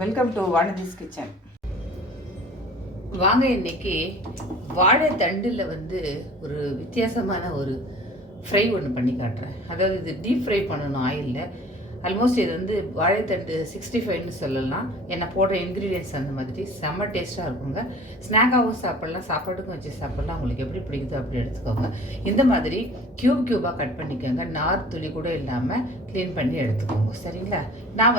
Welcome to Vanathi's kitchen. வாங்க, இன்னைக்கு வாழைத்தண்டில் ஒரு வித்தியாசமான ஒரு ஃப்ரை ஒன்று பண்ணி காட்டுறேன். அதாவது இது டீப் ஃப்ரை பண்ணணும் ஆயிலில். ஆல்மோஸ்ட் இது வாழைத்தண்டு 65ன்னு சொல்லலாம். என்ன போடுற இன்க்ரீடியன்ஸ் அந்த மாதிரி செம்ம டேஸ்ட்டாக இருக்குங்க. ஸ்நாக்காகவும் சாப்பிட்லாம், சாப்பாட்டுக்கும் வச்சு சாப்பிட்லாம். உங்களுக்கு எப்படி பிடிக்குதோ அப்படி எடுத்துக்கோங்க. இந்த மாதிரி க்யூபாக கட் பண்ணிக்கோங்க. நார் துளி கூட இல்லாமல் க்ளீன் பண்ணி எடுத்துக்கோங்க. சரிங்களா? நான்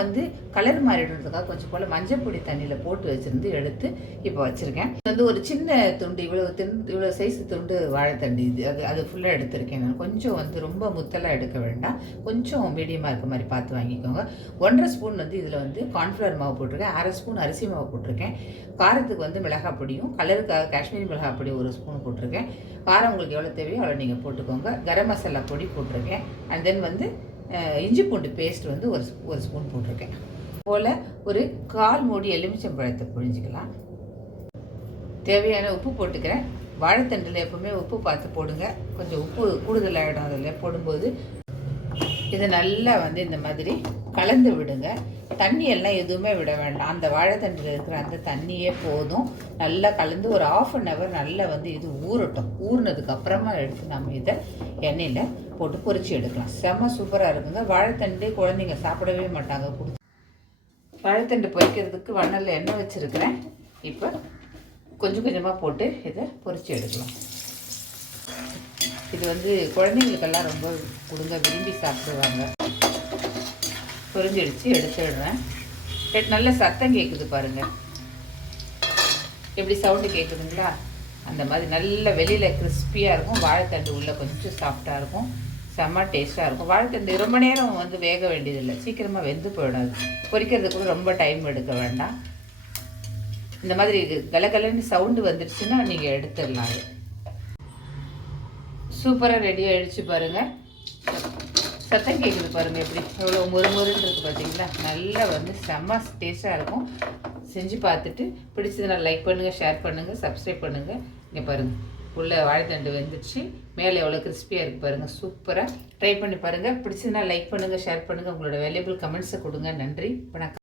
கலர் மாறிடுறதுக்காக கொஞ்சம் போல் மஞ்சள் பொடி தண்ணியில் போட்டு வச்சுருந்து எடுத்து இப்போ வச்சுருக்கேன். ஒரு சின்ன துண்டு, இவ்வளோ சைஸ் துண்டு வாழைத்தண்டு இது அது ஃபுல்லாக எடுத்திருக்கேன். நான் கொஞ்சம் ரொம்ப முத்தலாக எடுக்க வேண்டாம், கொஞ்சம் மீடியமாக இருக்க மாதிரி பார்த்து வாங்கிக்கோங்க. 1.5 ஸ்பூன் இதில் கார்ன்ஃப்ளவர் மாவு போட்டிருக்கேன். 1/2 ஸ்பூன் அரிசி மாவு போட்டிருக்கேன். காரத்துக்கு மிளகாய் பொடியும் கலருக்காக காஷ்மீரி மிளகாய் பொடி 1 ஸ்பூன் போட்டிருக்கேன். காரம் உங்களுக்கு எவ்வளோ தேவையோ அவ்வளோ நீங்கள் போட்டுக்கோங்க. கரம் மசாலா பொடி போட்டிருக்கேன். அண்ட் தென் இஞ்சி பூண்டு பேஸ்ட் ஒரு ஸ்பூன் போட்டிருக்கேன். போல் ஒரு 1/4 மூடி எலுமிச்சம்பழத்தை புழிஞ்சிக்கலாம். தேவையான உப்பு போட்டுக்கிறேன். வாழைத்தண்டில் எப்போவுமே உப்பு பார்த்து போடுங்க. கொஞ்சம் உப்பு கூடுதலாகிடும். அதில் போடும்போது இதை நல்லா இந்த மாதிரி கலந்து விடுங்க. தண்ணியெல்லாம் எதுவுமே விட வேண்டாம். அந்த வாழைத்தண்டில் இருக்கிற அந்த தண்ணியே போதும். நல்லா கலந்து ஒரு 1/2 hour நல்லா இது ஊறட்டும். ஊறினதுக்கு அப்புறமா எடுத்து நம்ம இதை எண்ணெயில் போட்டு பொரிச்சு எடுக்கலாம். செம்ம சூப்பராக இருக்குங்க. வாழைத்தண்டு குழந்தைங்க சாப்பிடவே மாட்டாங்க. வாழைத்தண்டு பொரிக்கிறதுக்கு வண்ணலில் எண்ணெய் வச்சுருக்கிறேன். இப்போ கொஞ்சம் கொஞ்சமாக போட்டு இதை பொரிச்சு எடுக்கலாம். இது குழந்தைங்களுக்கெல்லாம் ரொம்ப கொடுங்க, விரும்பி சாப்பிடுவாங்க. பொரிஞ்சிடுச்சு, எடுத்துடுறேன். நல்ல சத்தம் கேட்குது பாருங்கள். எப்படி சவுண்டு கேட்குதுங்களா? அந்த மாதிரி நல்ல வெளியில் கிறிஸ்பியாக இருக்கும். வாழைத்தண்டு உள்ளே கொஞ்சம் சாஃப்டாக இருக்கும். செம்ம டேஸ்ட்டாக இருக்கும். வாழைத்தண்டு ரொம்ப நேரம் வேக வேண்டியதில்லை, சீக்கிரமாக வெந்து போயிடாது. பொரிக்கிறதுக்கு கூட ரொம்ப டைம் எடுக்க வேண்டாம். இந்த மாதிரி கலகலன்னு சவுண்டு வந்துடுச்சுன்னா நீங்கள் எடுத்துடலாம். அது சூப்பராக ரெடி ஆகிடுச்சு பாருங்கள். சத்தம் கேட்குது பாருங்கள், எப்படி எவ்வளோ முறுமுறுன்றது பார்த்தீங்களா? நல்லா செம்ம டேஸ்ட்டாக இருக்கும். செஞ்சு பார்த்துட்டு பிடிச்சதுன்னா லைக் பண்ணுங்கள், ஷேர் பண்ணுங்கள், சப்ஸ்கிரைப் பண்ணுங்கள். இங்கே பாருங்கள், உள்ள வாழைத்தண்டு வெந்துடுச்சு. மேலே எவ்வளோ கிறிஸ்பியாக இருக்குது பாருங்கள். சூப்பராக ட்ரை பண்ணி பாருங்கள். பிடிச்சதுன்னா லைக் பண்ணுங்கள், ஷேர் பண்ணுங்கள். உங்களோட வேல்யூபிள் கமெண்ட்ஸை கொடுங்க. நன்றி, வணக்கம்.